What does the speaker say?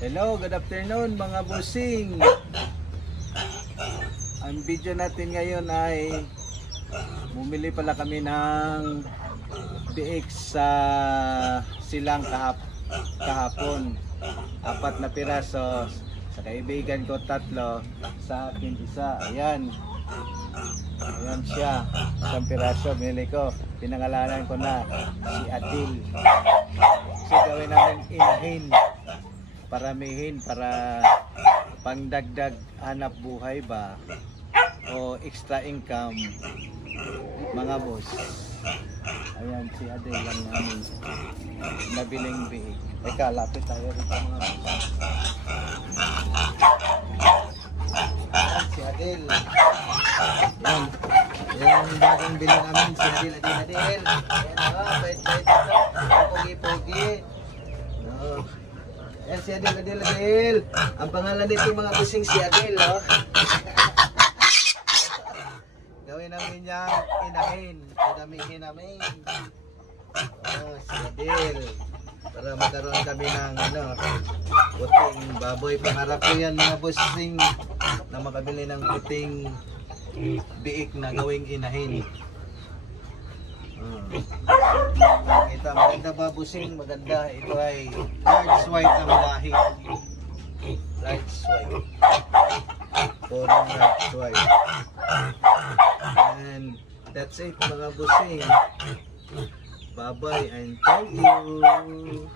Hello, good afternoon mga busing. Ang video natin ngayon ay bumili pala kami ng biik sa silang kahapon. 4 na piraso. Sa kaibigan ko 3, sa akin 1. Ayan. Ayan siya. 1 piraso binili ko. Pinangalanan ko na si Adil. Kasi gawin namin inahin. Paramihin para pangdagdag hanap buhay ba o extra income mga boss. Ayan si Adel lang namin nabiling biik. Teka, lapit tayo rito mga boss. Ayan si Adel. Ayan. Ayan yung bagong bili namin si Adel. Ayan bait-bait ito. Pogi-pogi. No. Ayan si Adel. Ang pangalan nito mga busing si Adel, oh. Gawin namin niyang inahin. Padamihin namin. Oh, si Adel. Para magkaroon kami ng puting baboy. Pangarap ko yan mga busing na makabili ng puting biik na gawing inahin. Kita maganda ba busing? Maganda. Ito ay large white ang lahi. Large white. Puro large white. And that's it mga busing. Bye bye and thank you.